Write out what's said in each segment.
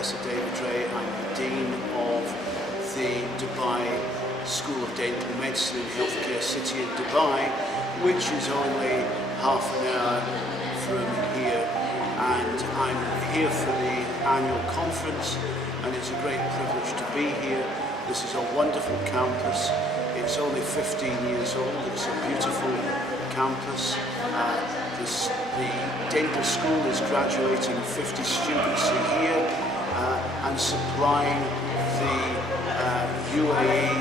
Professor David Ray. I'm the Dean of the Dubai School of Dental Medicine and Healthcare City in Dubai, which is only half an hour from here. And I'm here for the annual conference, and it's a great privilege to be here. This is a wonderful campus. It's only 15 years old. It's a beautiful campus. The dental school is graduating 50 students a year and supplying the UAE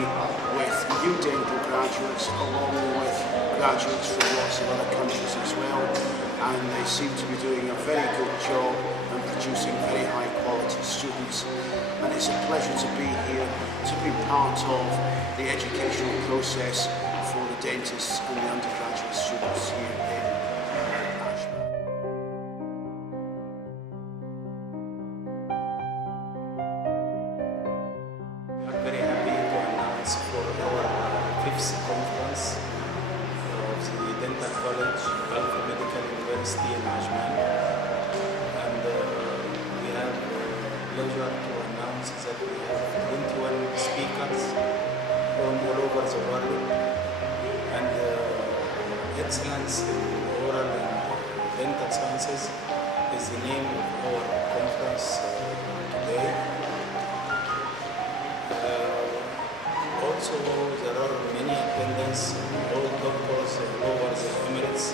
with new dental graduates, along with graduates from lots of other countries as well. And they seem to be doing a very good job and producing very high quality students. And it's a pleasure to be here, to be part of the educational process for the dentists and the undergraduate students here in Ashburn. We are very happy to announce for our 5th conference of the Dental College, Gulf Medical University in Ashburn. And we have the pleasure to announce that we have 21 speakers from all over the world, and excellence in oral and dental sciences is the name of our conference today. Also, there are many attendants, all doctors all over the Emirates.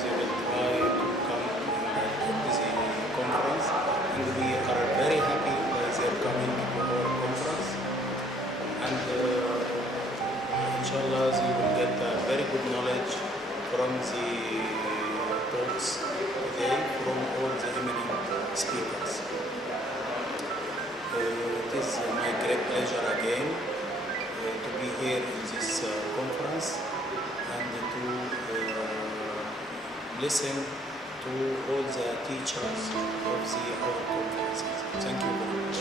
They will try to come and attend the conference, and we are very happy that they are coming to our conference. And inshallah, they will get very good knowledge from the talks today from all the eminent speakers. It is my great pleasure again to be here in this conference and to listen to all the teachers of our conferences. Thank you very much.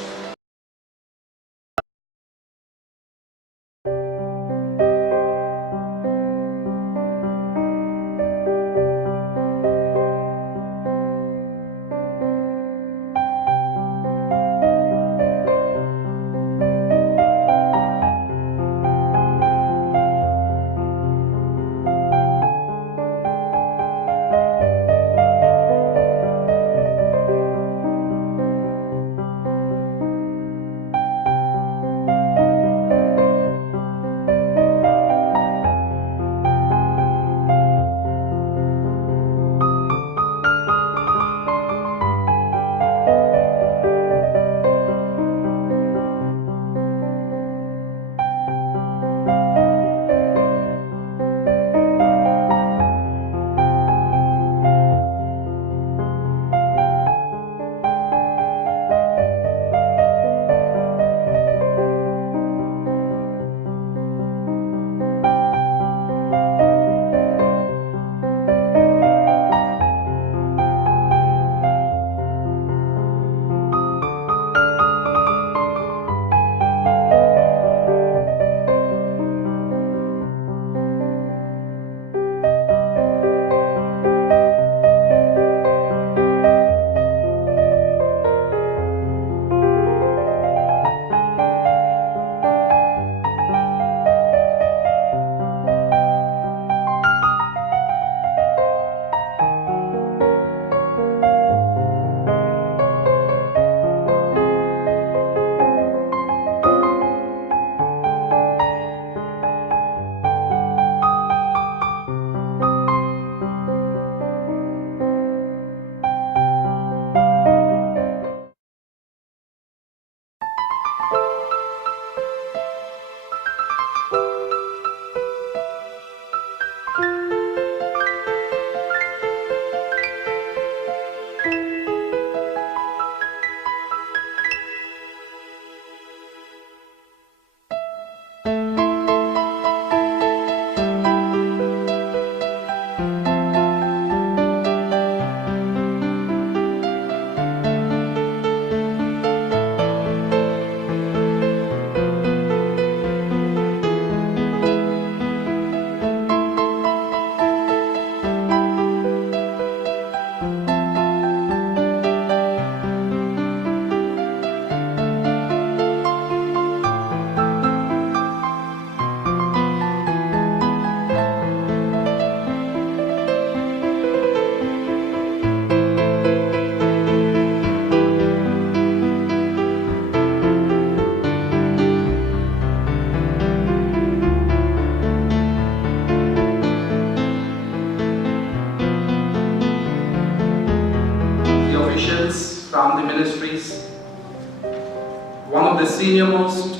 one of the senior most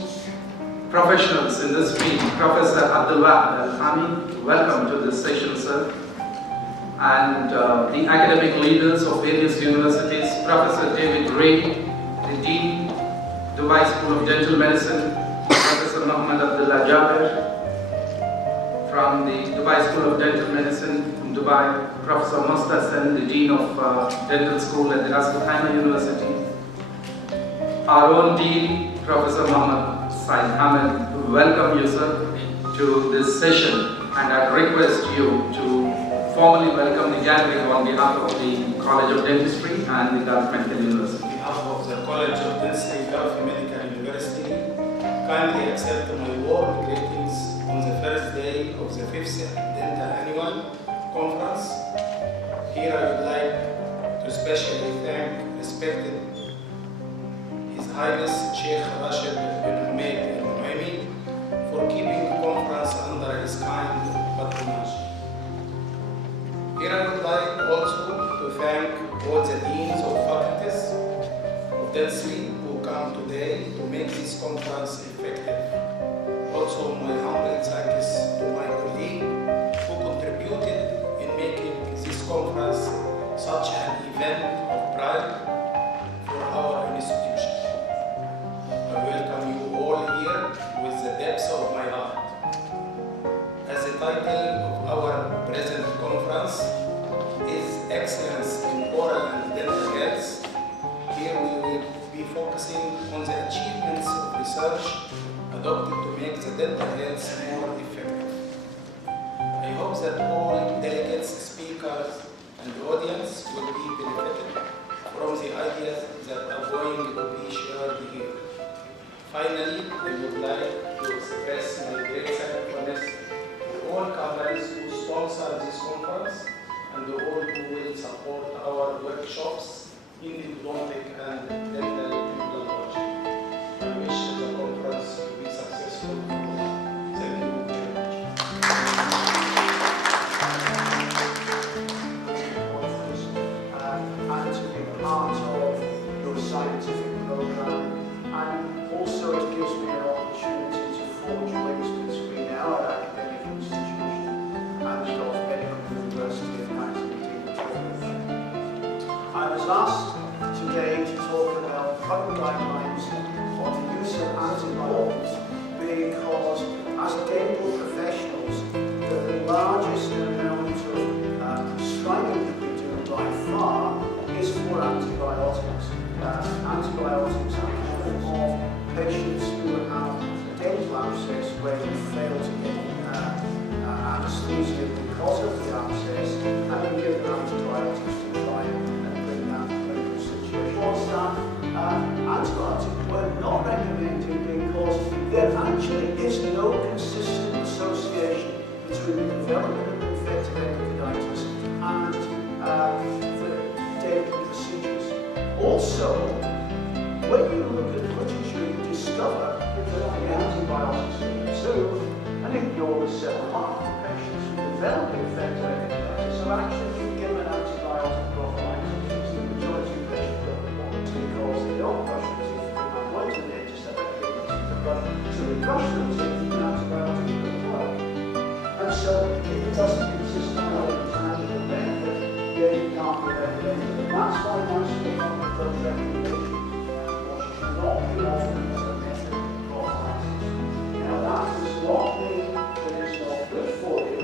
professionals in this field, Professor Abdullah Al-Hami. Welcome to this session, sir. And the academic leaders of various universities, Professor David Ray, the Dean, Dubai School of Dental Medicine, Professor Muhammad Abdullah Jabir, from the Dubai School of Dental Medicine from Dubai, Professor Mustasen, the Dean of Dental School at the Ras Al Khaimah University, our own Dean, Professor Muhammad Said Hamid. Welcome you, sir, to this session, and I request you to formally welcome the gathering on behalf of the College of Dentistry and the Gulf Medical University. On behalf of the College of Dentistry, Gulf Medical University, kindly accept my warm greetings on the first day of the 5th Dental Annual Conference. Here I would like to especially thank respected His Highness Sheikh Rashid bin Hamad Al-Nuaimi for keeping the conference under his kind patronage. Here I would like also to thank all the deans of faculties of dentistry who come today to make this conference effective. Also, my humble thanks to my colleague who contributed in making this conference such an event of pride for our institution. I welcome you all here with the depths of my heart. As the title of our present conference is Excellence in Oral and Dental Health, here we will be focusing on the achievements of research adopted to make the dental health more effective. I hope that all delegates, speakers, and the audience will be benefited from the ideas that are going to be shared here. Finally, I would like to express my great thankfulness to all companies who sponsor this conference and all who will support our workshops in endodontic and dental implantology. I wish the conference to be successful. Thank you very much. And to be part of your scientific program, and also it gives me an opportunity to forge links between our academic institution and the Gulf Medical University of I was asked today to talk about current guidelines on the use of antibiotics because as dental professionals, the largest amount of prescribing that we do by far is for antibiotics. Antibiotics are given of patients who have dental abscess where we fail to get anesthesia because of the abscess, and we give them antibiotics to try and bring that clinical situation. Was that antibiotics were not recommended because there actually is no consistent association between the development of infective endocarditis and the dental procedures. Also, when you look at literature, you discover that the antibiotics too, and ignore the 7.5 patients who develop infective endocarditis are actually being given antibiotic prophylaxis. The majority of patients don't want it because they don't brush their teeth. They might want to dentist, they don't give them to brush, so they brush their teeth and antibiotics don't work. And so if it doesn't exist on a tangible benefit, then you can't be recommended. And that's why most of the public those recommendations should not be offered as a method of prophylaxis. Now that does not mean that it's not good for you.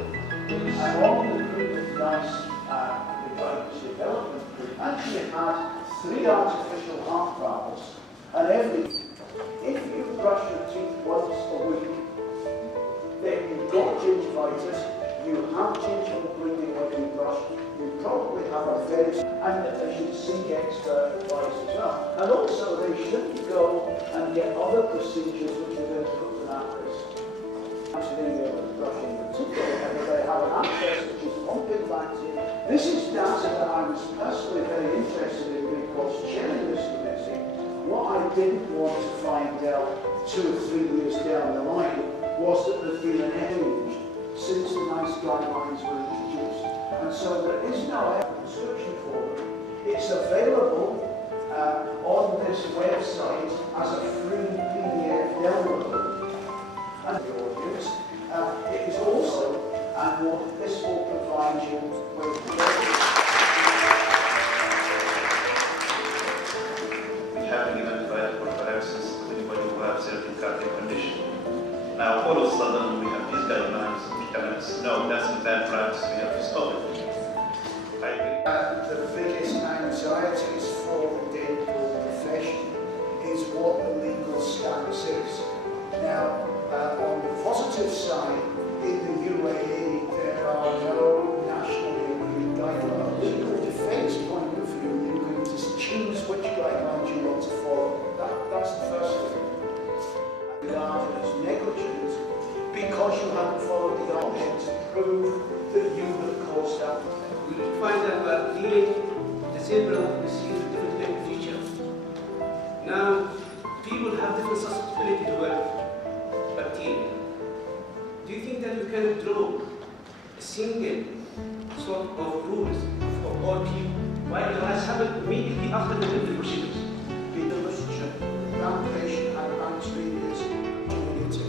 And on the group of nice the development group actually had 3 artificial heart valves, and if you brush your teeth once a week, then you've got gingivitis, you have gingival bleeding when you brush, you probably have a very, and they should seek expert advice as well. And also they shouldn't go and get other procedures which are going to put them at risk. Actually, brushing the teeth, and if they have an abscess which is pumping back to you. This is data that I was personally very interested in because chairing this committee, what I didn't want to find out 2 or 3 years down the line was that there's been an change since the NICE guidelines were introduced. And so there is no prescription for them. It's available on this website as a free Now, all of a sudden, we have these guidelines of Emirates. No, that's a bad practice. We have to stop it. I agree. The biggest anxieties for the dental profession is what the legal status is. Now, on the positive side, in the UAE, there are no nationally agreed guidelines. From a defence point of view, you can just choose which guidelines you want to follow. That's the first thing. Regarded as negligent because you haven't followed the guidelines to prove that you have caused that. We find that healing disabled receive different type of features. Now, people have different susceptibility to bacteria. Do you think that we can draw a single sort of rules for all people? Why it has happened immediately after the dental procedures? Be the literature. That patient had bacterias community,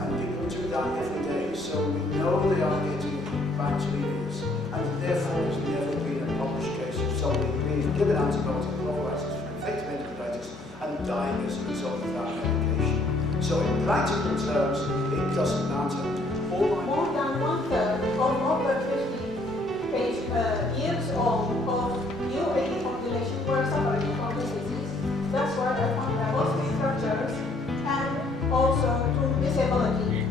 and people do that every day, so we know they are getting bacterias, and therefore there's never been a published case of somebody being given antibiotic prophylaxis for infected enteritis and dying as a result of that medication. So in practical terms, it doesn't matter. More than one-third of over 50 years old of UAE population were suffering from this disease. That's why I found that both structures and also to disability.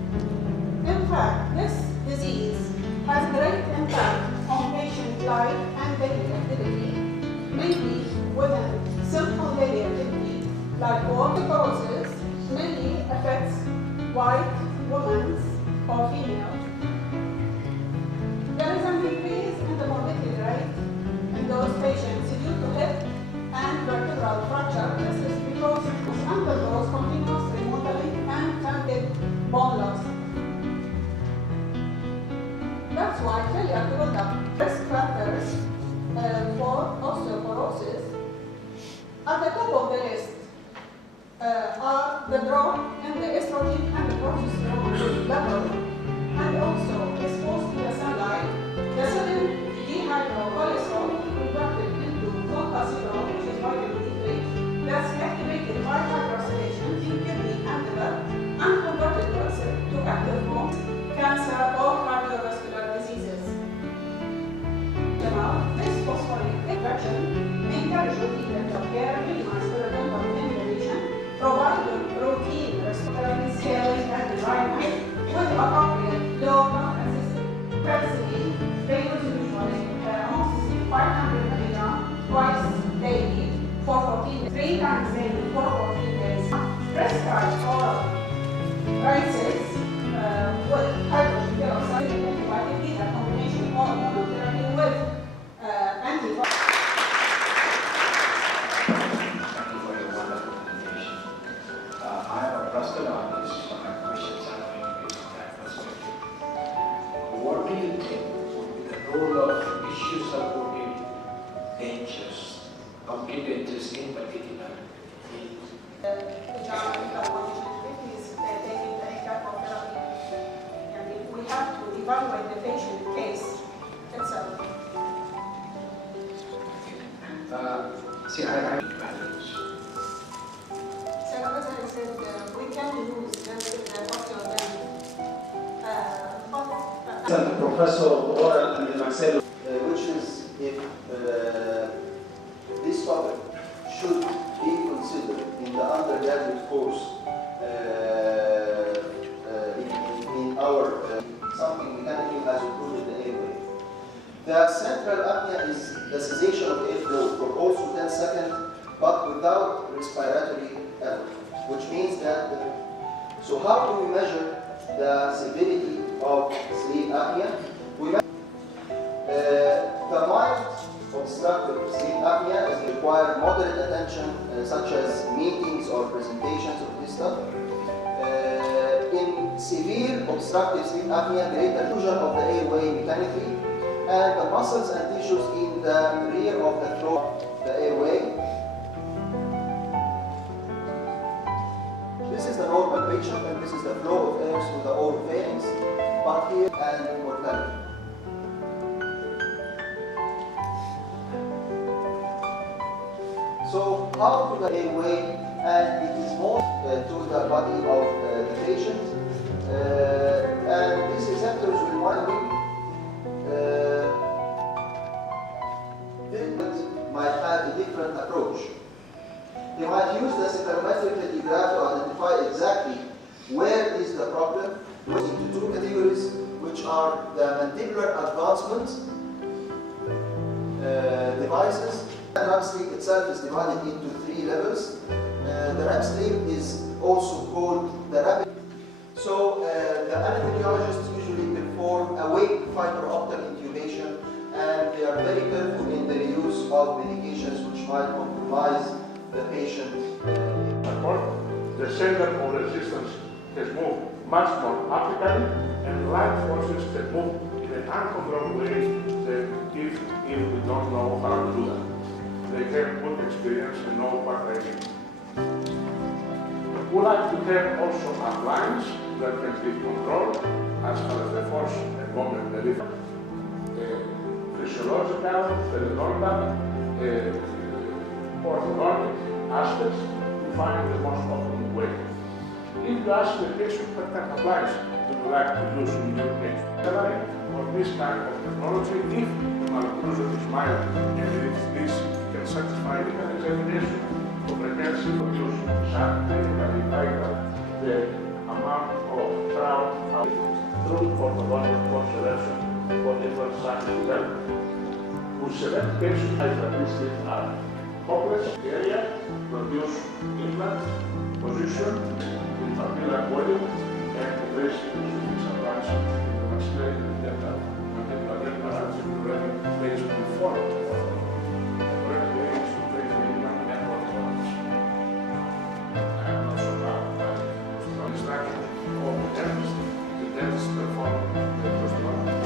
In fact, this disease has great impact on patient life and daily activity, mainly within simple daily activity like osteoporosis, mainly affects white women or females. There is an increase in the morbidity rate in those patients due to hip and vertebral fracture. This is because it undergoes continuous remodeling and candid bone loss. That's why failure to build up risk factors for osteoporosis. At the top of the list are the drop in the estrogen and the progesterone level, and also exposed to the sunlight, the sudden dehydrocholesterol converted into cholesterol, which is vitamin D3, that's activated by hydroxylation in kidney and liver, and converted to active forms, cancer or cardiovascular diseases. This phosphoric infection encourages treatment of care, minimize periodontal inhalation, provide routine respiratory scaling and environment with appropriate local assistance. Previously, favors usually amoxicillin 500 mg twice daily for 14 days, 3 times daily for 14 days. Prescribed oral rices with hydrogen peroxide and antibiotic, either combination or monotherapy with antibiotics. I have a trusted audience, so my questions are going to be from that perspective. What do you think would be the role of issue supported dentures, complete dentures in particular? Which are in the condition is taking the therapy, and we have to evaluate the patient case itself. See, I balance. So as I said, we can use the osteodent. And Professor Oral and myself, which is if this topic should be considered in the undergraduate course in our something mechanically as included the airway. The central apnea is the cessation of airflow for also 10 seconds, but without respiratory effort, which means that. So how do we measure the severity of sleep apnea? We measure the mild obstructive sleep apnea is require moderate attention, such as meetings or presentations of this stuff. In severe obstructive sleep apnea, great occlusion of the airway mechanically, and the muscles and tissues in the rear of the throat, the airway. This is the normal patient, and this is the flow of air through the oropharynx, but here and mortality. So how to the airway, and it is most to the body of the patient. that use the cyclometric radiograph to identify exactly where is the problem, into two categories, which are the mandibular advancement devices. The RAM sleeve itself is divided into 3 levels. The RAM sleeve is also called the rapid. So the anesthesiologists usually perform awake fiber optic intubation, and they are very careful in the use of medications which might compromise the patient. The center of resistance has moved much more apically, and light forces have moved in an uncontrolled way that if we don't know how to do that. They have good experience and know what they need. We like to have also outlines that can be controlled as far as the force and moment delivery. Physiological, periodontal, orthodontic aspects to find the most optimal way. If you ask the patient what kind of appliance would you like to use in your case, or this kind of technology, if the malocclusion is mild and this can satisfy the examination of pregnancy of use, very vital the amount of crowd through orthodontic consideration for different sizes of them. We select patients that are complex area, produce implant, position, in particular volume, and progress sometimes in the maxillary and dental. And then already based before correct ways to place the implant and orthodontics. And also now, by instruction of the dentist perform the orthodontic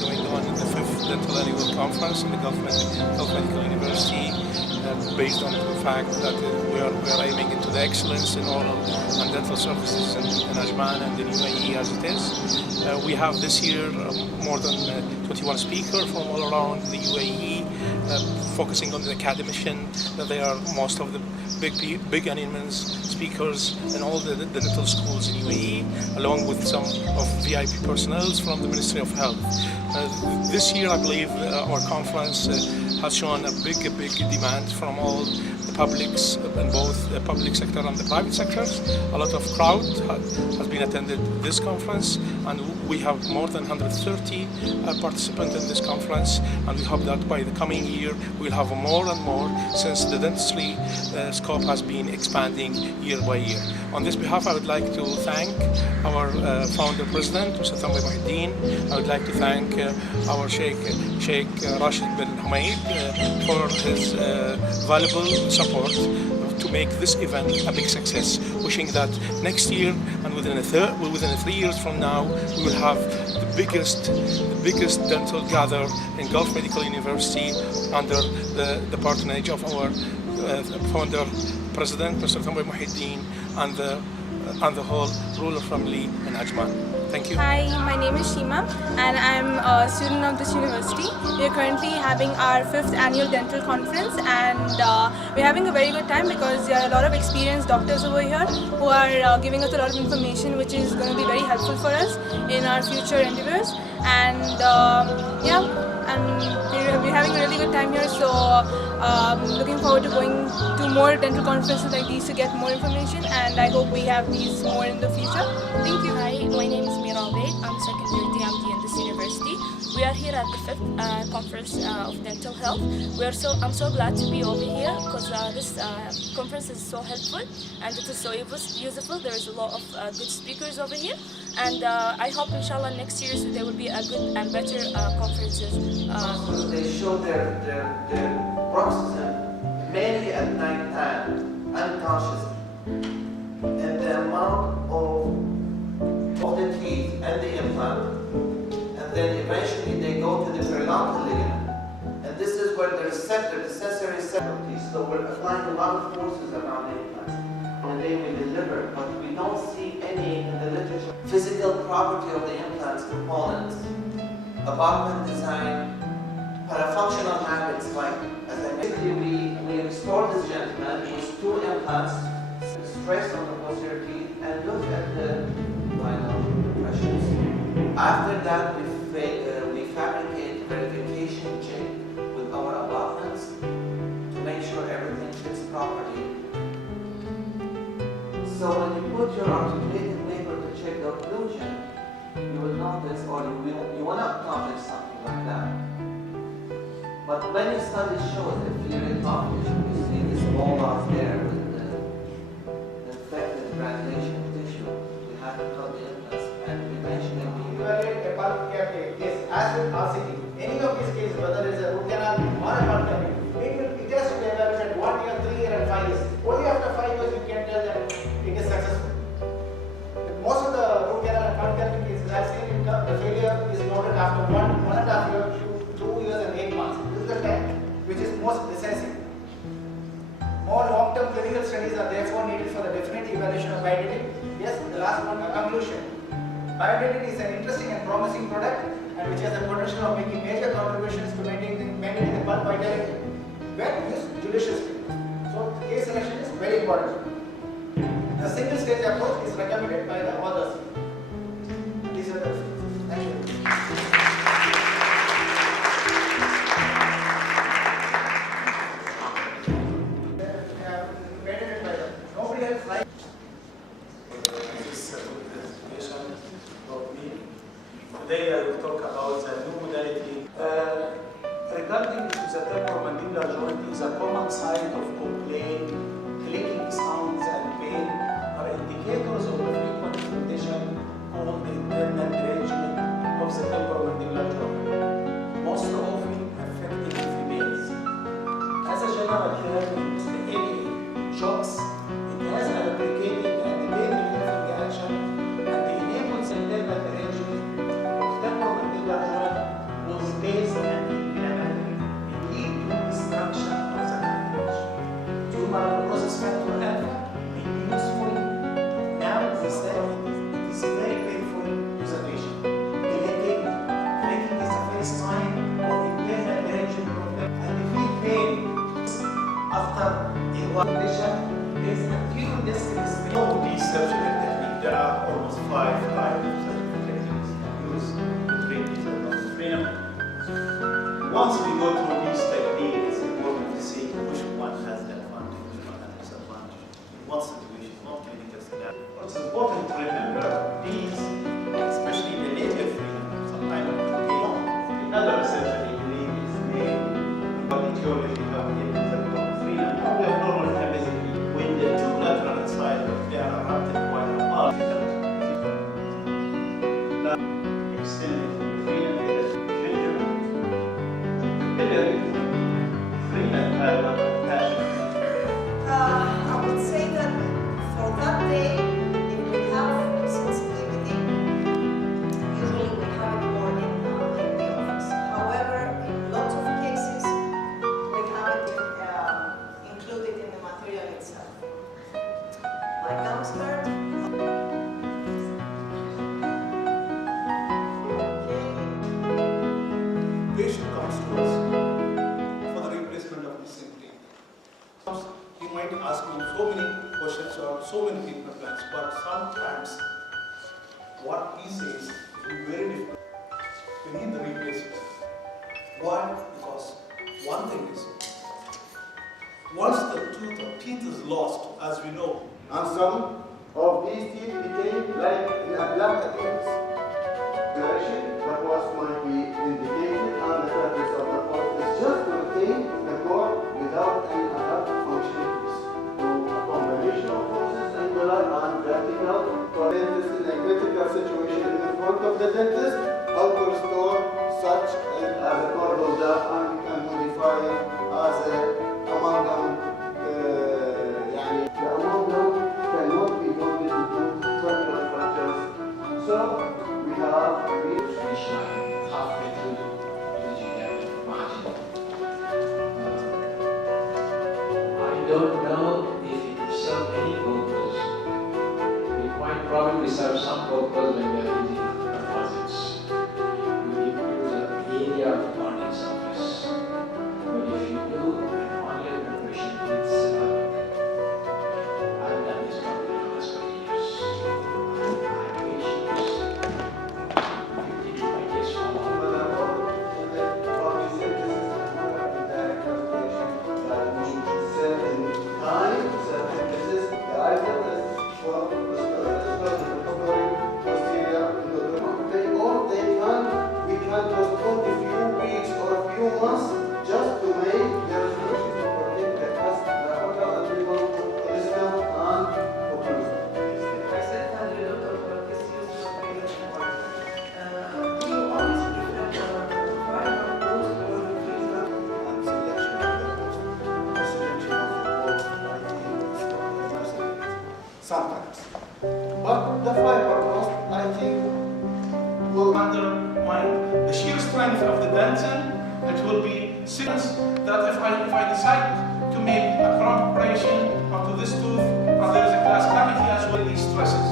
going on in the 5th Dental Annual Conference in the Gulf Medical University, based on the fact that we are aiming into the excellence in oral and dental services in Ajman and in UAE as it is. We have this year more than 21 speakers from all around the UAE, focusing on the academician, that they are most of the big and immense speakers in all the dental schools in UAE, along with some of VIP personnel from the Ministry of Health. This year, I believe our conference has shown a big demand from all the publics in both the public sector and the private sectors. A lot of crowd has been attended this conference, and we have more than 130 participants in this conference, and we hope that by the coming year we'll have more and more, since the dentistry scope has been expanding year by year. On this behalf, I would like to thank our founder president, Mr. Tamir Muhyiddin. I would like to thank our Sheikh Rashid bin Humaid for his valuable support to make this event a big success. Wishing that next year and within 3 years from now, we will have the biggest dental gather in Gulf Medical University under the patronage of our founder president, Mr. Tamir Muhyiddin, and the whole ruler family in Ajman. Thank you. Hi, my name is Shima, and I'm a student of this university. We are currently having our 5th annual dental conference, and we're having a very good time because there are a lot of experienced doctors over here who are giving us a lot of information, which is going to be very helpful for us in our future endeavors. And we're having a really good time here, so looking forward to going to more dental conferences like these to get more information, and I hope we have these more in the future. Thank you. Hi, my name is Mira Obeid. I'm second year DMD in this university. We are here at the 5th conference of dental health. I'm so glad to be over here because this conference is so helpful and it is so useful. There is a lot of good speakers over here, and I hope inshallah next year there will be a good and better conferences. They show their bruxism mainly at night time, unconscious, and the amount of the teeth and the implant, and then eventually they go to the periodontal ligament, and this is where the receptor, the sensory receptor teeth. So we're applying a lot of forces around the implant, and they will deliver, but we don't see any in the literature. Physical property of the implant's components, abutment design, parafunctional habits, like as I mentioned, we restored this gentleman with 2 implants, stress on the posterior teeth, and look at the final impressions. After that, we fabricate verification check with our abutments to make sure everything fits properly. So when you put your articulated paper to check the occlusion, you will notice, or you will not notice something like that. But many studies show that if you read occlusion, you see this ball out there with the infected granulation tissue. We have to cut the implants and eventually evaluate a bulk case as with RCT. Any of these cases, whether it's a root canal or a bulk cavity, it has to be evaluated 1 year, 3 years, and 5 years. Only after 5 years you can tell that it is successful. Most of the root canal and bulk cavity cases I've seen, the failure is noted after 1.5 years to 2 years and 8 months. This is the time which is most decisive. More long-term clinical studies are therefore needed for the definite evaluation of bioidentity. Yes, the last one, a conclusion. Bioidentity is an interesting and promising product and which has the potential of making major contributions to maintaining the bulk vitality when used judiciously. So, case selection is very important. The single stage approach is recommended by the authors. These are the thank you. Nobody else like Today I will talk about the new modality. Regarding to the temporomandibular joint, is a common sign of complaint, clicking sounds and pain are indicators of a frequent condition called the internal derangement of the temporomandibular joint, most often affecting females. As a general term, the ABA shocks, it has a lubricating and pain-relieving action and enables the internal derangement temporomandibular joint was based on an inflammatory lead to destruction of the cartilage. Tumor necrosis factor alpha may be useful. Now we say it is very painful to the patient. Dilating, clicking is the first sign of internal derangement problem, and if we pain after a condition, there is anterior disc restriction. Of these surgical techniques, there are almost 5 types of surgical techniques used to treat these abdominal. Once we go through these techniques, it's important to see which one has the advantage, which one has disadvantage, in what situation, what clinical scenario. What's important to remember, these, especially the native freedom, sometimes another surgery believe is made by the etiology of the freedom, or the abnormal capacity when the two lateral sides they are wrapped quite apart. Now, extended freedom is gingival, biliary, freedom attachment. I would say that for that day, if we have sensitivity, usually we have it more in the office. However, in lots of cases, we have it included in the material itself. My gums hurt. patient comes to us for the replacement of this implant. He might ask me so many questions or so many treatment plans, but sometimes what he says is very difficult. We need the replacement. Why? Because one thing is, once the tooth or teeth is lost, as we know, And some of these teeth became like in a black appearance. Direction that was might be indicated and the purpose of the court is just to retain the core without any other functionalities. So a combination of forces, angular and vertical, for dentist in a critical situation in front of the dentist, how to restore such as a core holder and we can modify it as a amalgam. The amalgam cannot be molded into circular structures. So we have halfway through using that information. I don't know if it will serve any purpose. It might probably serve some purpose when we are using composites. You improve the area of the bonding surface. But if you do an online preparation with I've done this probably in the last 20 years. I have patients. Certain time, certain places, the idea is for sometimes. But the fiber most, I think, will undermine the sheer strength of the dentin. It will be serious that if I decide to make a crown operation onto this tooth, and there is a glass cavity as well, these stresses.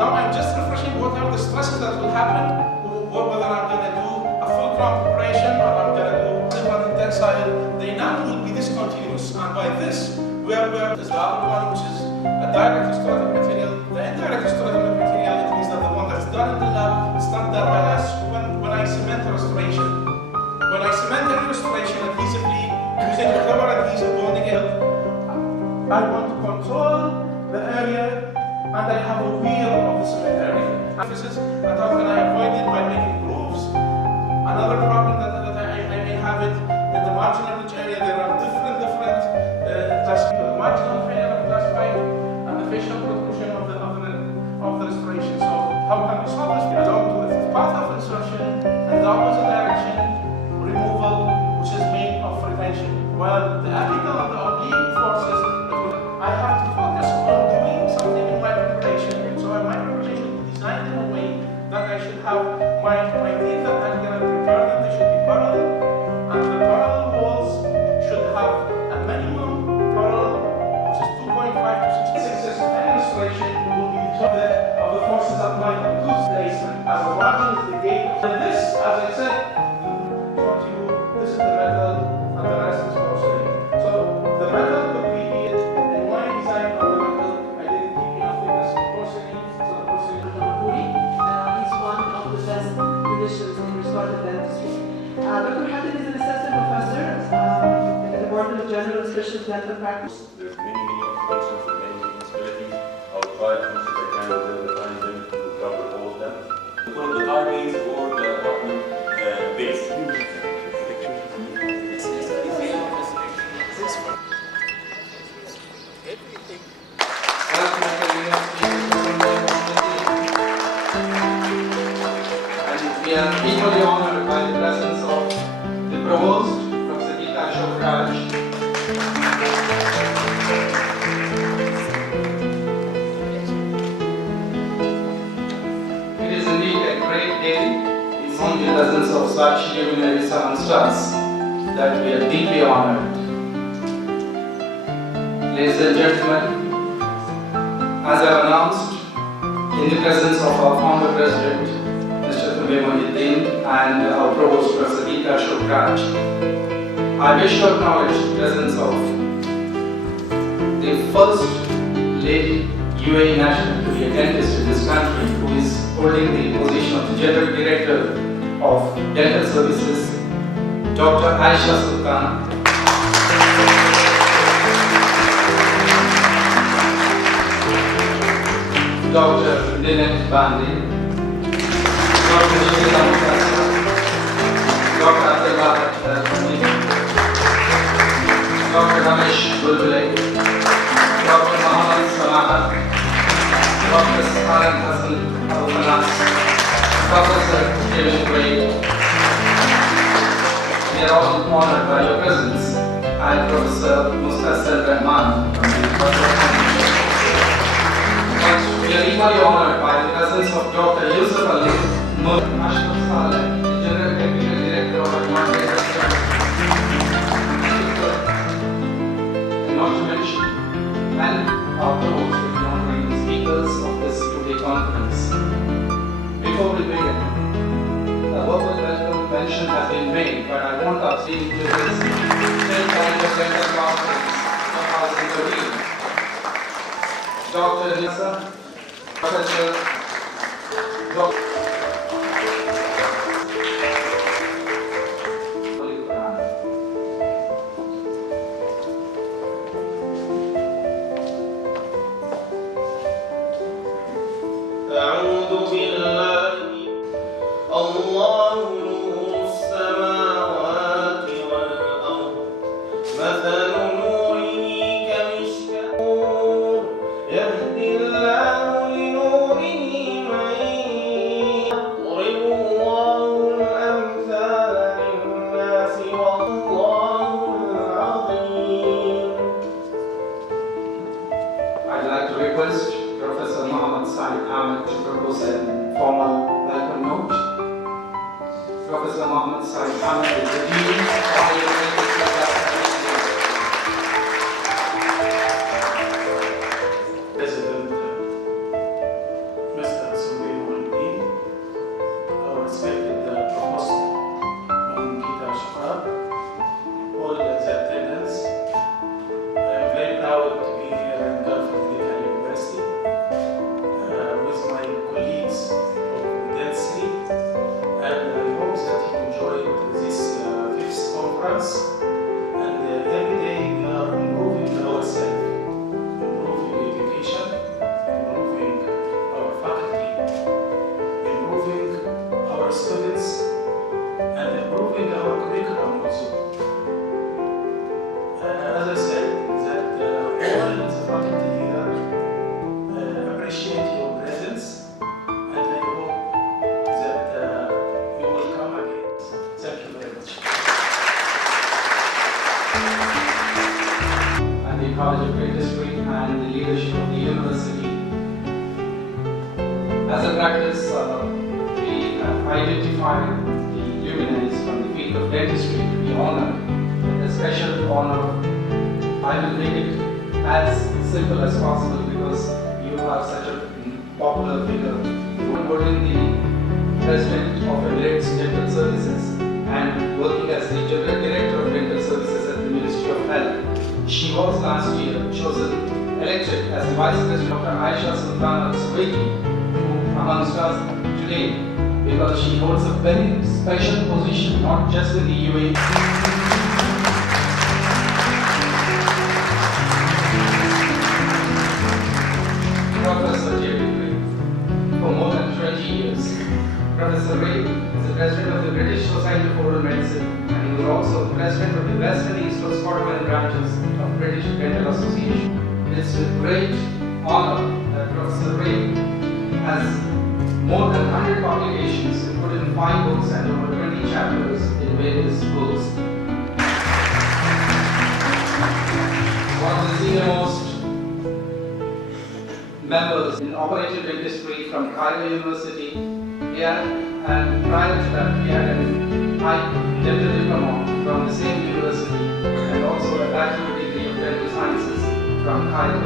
Now I'm just refreshing what are the stresses that will happen, whether I'm going to do a full crown operation or I'm going to do different tensile. The enamel will be discontinuous, and by this we are is the other one, which is a direct restorative material. The indirect restorative material, it means that the one that's done in the lab is not done by us when I cement a restoration. When I cement a restoration adhesively, using a cover adhesive bonding it, I want to control the area and I have a wheel of the cement area. And how can I avoid it? By making grooves. Another problem that I may have it in the marginal ridge area, there are different class, the marginal failure of class 5 and the facial protrusion of the restoration. So how can we solve this? Along to the path of insertion and the opposite direction, removal, which is made of retention. While the apical and the oblique forces, I have to focus on doing something in my preparation. So my preparation is designed in a way that I should have my teeth that I'm going to prepare them, they should be parallel, and the parallel walls should have a minimum parallel, which is 2.5 to 6 and restoration will be determined of the forces applied on tooth placement as the margin is the gate. And this, as I said, this is the metal and the rest is porcelain. So the metal could be here. In my design of the metal, I didn't keep enough thickness in porcelain, so the porcelain He's one of the best physicians in restorative dentistry. Dr. Hatton is an assistant professor in the Department of General and Specialist Dental Practice. There's many occupations with many disabilities. I'll try as much as I can to find them to cover all of them. One of the targets or the apartment base. We are equally honored by the presence of the Provost, Professor Deepak Chopra. It is indeed a great day in the presence of such luminaries amongst us that we are deeply honored. Ladies and gentlemen, as I have announced, in the presence of our founder president, and our Provost, Professor Deepak Chopra, I wish to acknowledge the presence of the first lady UAE national to be a dentist in this country, who is holding the position of the General Director of Dental Services, Dr. Aisha Sultan. Dr. Lynette Bandi, Dr. Shishila Mukasa, Dr. Abdullah Rajmani, Dr. Ramesh Bulbule, Dr. Muhammad Samaha, Dr. Saran Hassan Abu Manas, Professor David Gray. We are all honored by your presence, and Professor Mustasir Rahman from the Department. We are equally honored by the presence of Dr. Yusuf Ali, National Saleh, General Technical Director of Advanced Research, and not to mention, and our Provost will be honoring the speakers of this two-day conference. Before we begin, a verbal welcome mention has been made, but I want to speak to this 10th College of Dental Conference 2013. Dr. Nisa, Professor Dr. أعوذ بالله الله نور السماوات والأرض مثل نوره كمشكاة يهدي الله لنوره من يضرب الله الأمثال للناس والله العظيم. I'd like like to request Professor Mohammed Saeed Ahmed to propose a formal welcome note. Professor Mohammed Saeed Ahmed is the Dean of the President Mr. Suleiman Muhammadin, our respected Provost Kita Shafar, all the attendants. I am very proud to be here in Gulf Medical University with my colleagues of dentistry, and I hope that you enjoyed this fifth conference. And every day we are improving ourselves, improving education, improving our faculty, improving our students, and improving our curriculum also. As I said, that all the faculty here appreciate your presence, and I hope that you will come again. Thank you very much. and the College of Dentistry and the leadership of the university. As a practice, we have identified the luminaries from the field of dentistry to be honored with a special honor. I will make it as simple as possible because you are such a popular figure. You were the president of Emirates Dental Services and working as the general director of dental services at the Ministry of Health. She was last year elected as the Vice President Dr. Aisha Sultana Suwaidi, who amongst us today, because she holds a very special position, not just in the UAE. Professor David Ray, for more than 20 years. Professor Ray is the president of the British Society of Oral Medicine, and he was also the president of the West and East of Scotland branches of British Dental Association. It is with great honor that Professor Ray has more than 100 publications, including 5 books and over 20 chapters in various books. One of the senior-most members in operative dentistry from Cairo University here, and prior to that we had a high dental diploma from the same university and also a bachelor degree of dental sciences from Cairo.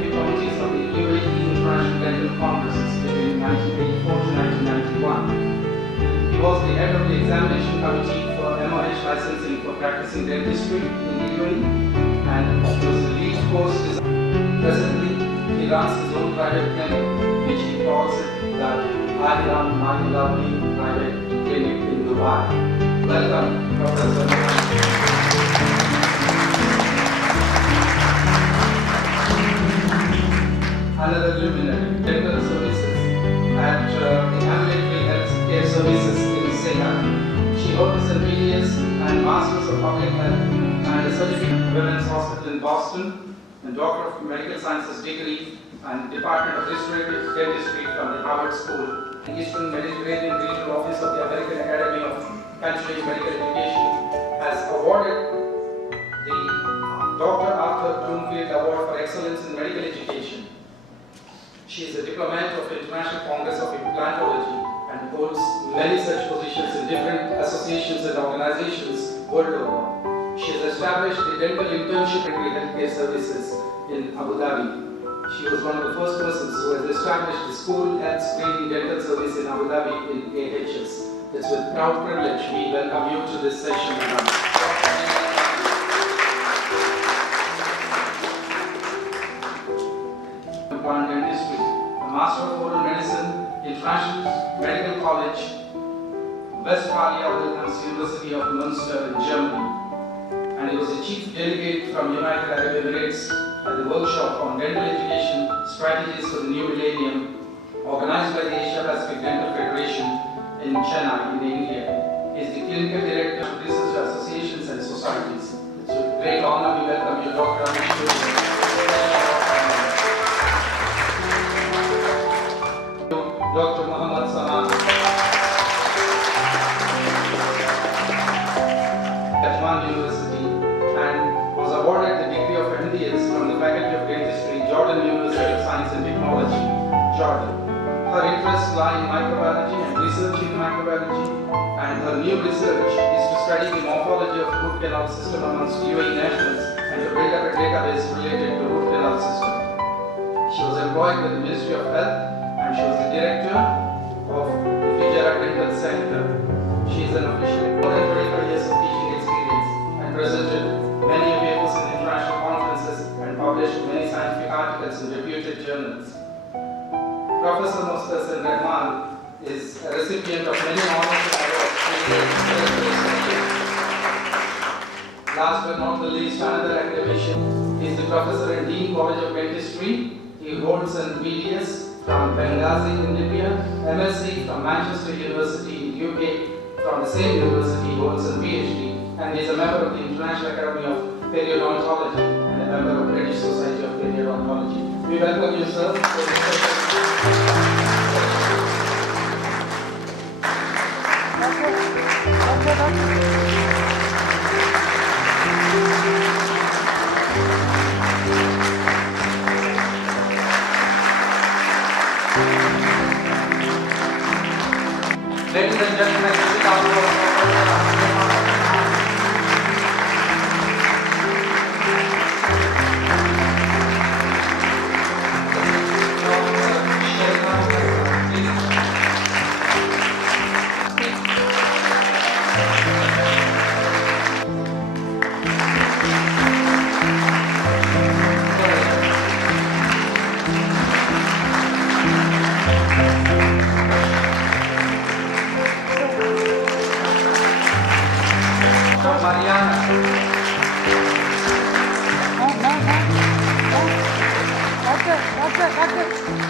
The committees of the UAE International Dental Congresses between 1984 to 1991. He was the head of the examination committee for MOH licensing for practicing dentistry in the UAE, and he was the lead course designer. Presently, he runs his own private clinic, which he calls it the I Run My Lovely Private Clinic in Dubai. Welcome, Professor. Another luminary, dental services at the Ambulatory Health Care Services in Singapore. She holds a BDS and Masters of Public Health and a certificate in Women's Hospital in Boston, and Doctor of Medical Sciences degree and Department of Restorative Dentistry from the Harvard School. The Eastern Mediterranean Regional Office of the American Academy of Continuing Medical Education has awarded the Dr. Arthur Bloomfield Award for Excellence in Medical Education. She is a diplomat of the International Congress of Implantology and holds many such positions in different associations and organizations world over. She has established the Dental Internship and Healthcare Services in Abu Dhabi. She was one of the first persons who has established the School Health Screening Dental Service in Abu Dhabi in AHS. It's with proud privilege we welcome you to this session with us. Implant Dentistry, a Master of Oral Medicine, International Medical College, Westphalia Wilhelms University of Münster in Germany. And he was the chief delegate from United Arab Emirates at the workshop on dental education strategies for the new millennium, organized by the Asia Pacific Dental Federation in Chennai, in India. He is the clinical director of research associations and societies. It's with great honor we welcome you, Dr. Amish. Dr. Muhammad Saman at One University and was awarded the degree of MDS from the Faculty of Dentistry, Jordan University. Science and Technology, Jordan. Her interests lie in microbiology and research in microbiology, and her new research is to study the morphology of root canal system amongst UAE nationals and to build up a database related to root canal system. She was employed with the Ministry of Health and she was the director of the Fujairah Dental Center. She is an official more than 25 years of teaching experience and presented many papers in international conferences and published many scientific articles in reputed journals. Professor Mustasir Rahman is a recipient of many honors and awards. Last but not the least, another academician is the Professor and Dean College of Dentistry. He holds an BDS from Benghazi in Libya, MSc from Manchester University in UK. From the same university, he holds a PhD, and he is a member of the International Academy of Periodontology and a member of British Society of Periodontology. We welcome you, sir. Ladies and gentlemen, this is our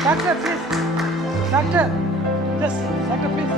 Doctor, please. Doctor, just, doctor, please.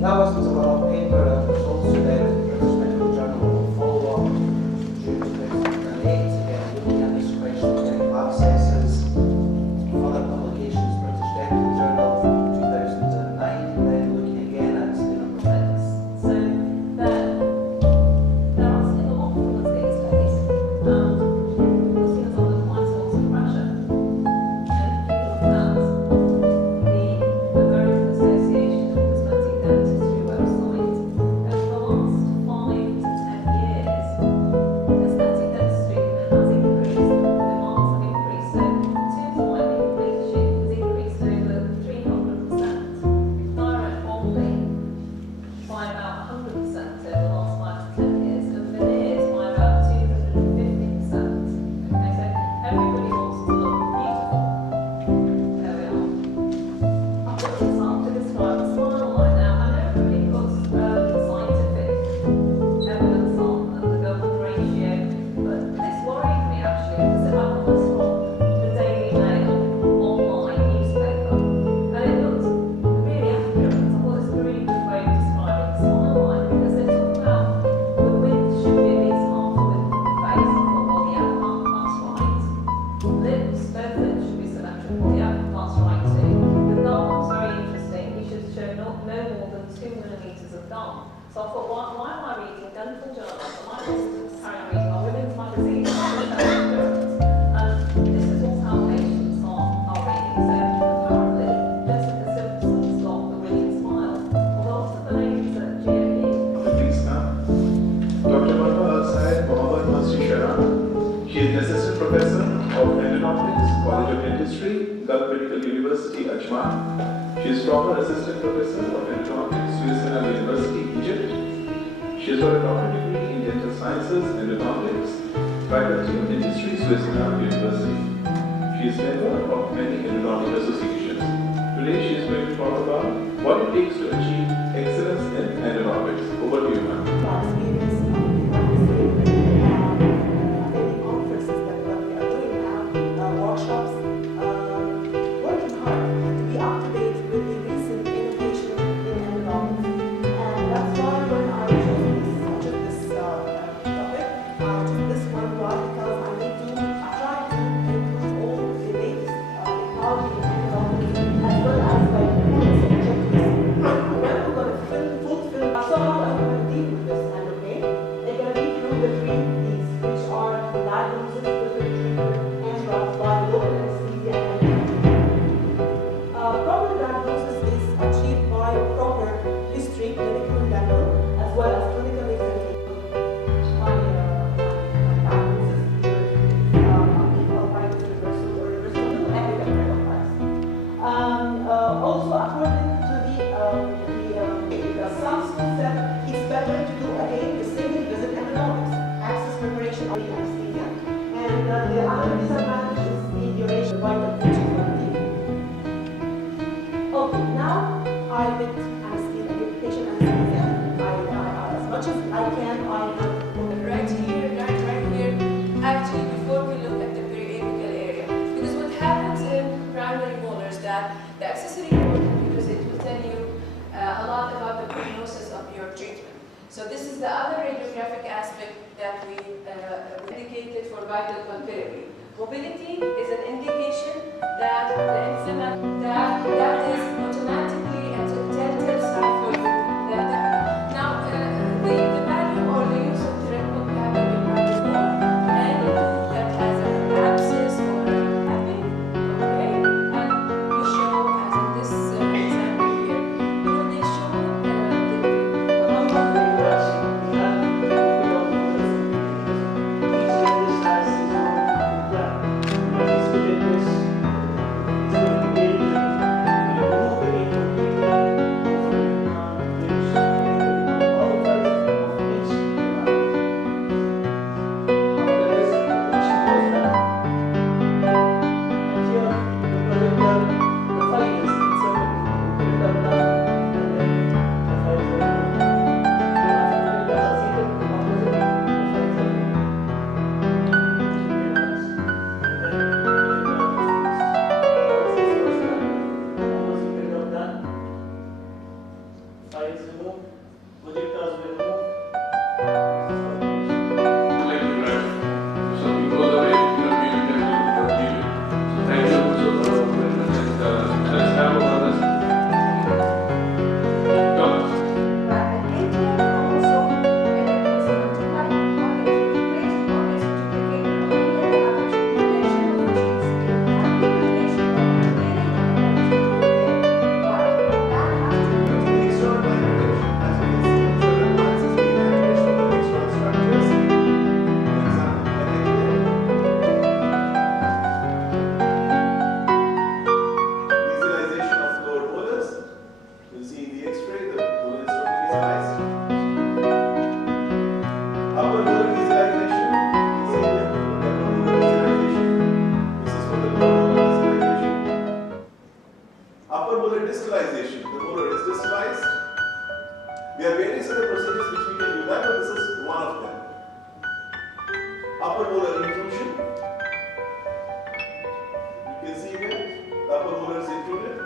That wasn't a lot of paper, it was also there in the British Medical Journal follow-up June 2008, again looking at this question, getting abscesses, other publications, British Dental Journal 2009, then looking again at the number of minutes. So they're asking a lot from us these days, and putting us under quite a lot of pressure. And if you look at the American Association of Cosmetic Dentistry website, over the last 5 to 10 years, aesthetic dentistry has increased, the demands have increased. So two-time leadership has increased over 300%, direct molding by about 100% over the last 5 to 10 years, and veneers by about 250%. Okay, so everybody wants to look beautiful. There we are. I've put this up to describe a smile line. Now, I know everybody puts scientific evidence on and the golden ratio, but this worried me actually because I got this from the Daily Mail online newspaper, and it looked really accurate. I thought it's a really good way of describing the smile line because they talk about the width should be at least half the width of the face. I thought, well, yeah, that's right. Lips, both lips should be symmetrical. Yeah, that's right too. The gums, very interesting. You should show no more than 2 millimeters of gum. So I thought, why am I reading dental journals? I might just carry on reading my women's magazine. And this is also how patients are reading. So apparently, Jessica Simpson's got the winning smile. Although lots of the ladies at GME. Please, ma'am. Dr. Manu outside Mohammed Masri Sharan. She is an assistant professor of endodontics, College of Dentistry, Gulf Medical University, Ajman. She is former assistant professor of endodontics, Swiss University, Egypt. She has got a doctorate degree in dental sciences and endodontics, Faculty of Dentistry, Swiss University. She is member of many endodontic associations. Today she is going to talk about what it takes to achieve excellence in endodontics. Over to you, ma'am. Workshops, working hard to be up to date with the recent innovation in endodontics. And that's why when I chose this topic, I chose this one because I try to include all the latest technology in endodontics as well as like points and checklists. When we're going to fulfill, so how I'm going to deal with this and okay, they're going to be through the 3 Ds, which are diagnosis, treatment, and by local anesthesia and proper diagnosis is achieved by proper history, clinical and dental, as well as clinical examination. My diagnosis qualified as universal or universal academic class. Also, according to the SAMS concept, it's better to do again the single visit endodontics, access preparation of the anesthesia. And the other disadvantage is the duration of vital teaching quality. Okay, now I with anesthesia, patient anesthesia. As much as I can, I have right here, actually before we look at the periapical area. Because what happens in primary molars that the accessory important because it will tell you a lot about the prognosis of your treatment. So this is the other radiographic aspect that we indicated for vital therapy. Mobility is an indication that the instrument that is automatically a telltale sign for you that now the value or the use of treatment having a practice more and that has an abscess or a tapping, okay, and you show as in this example here, they show distalization. The molar is distalized. There are various other procedures which we can do that, but this is one of them. Upper molar intrusion. You can see here, the upper molar is intruded.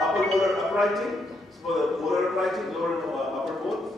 Upper molar uprighting. So for the molar uprighting, lower upper bone.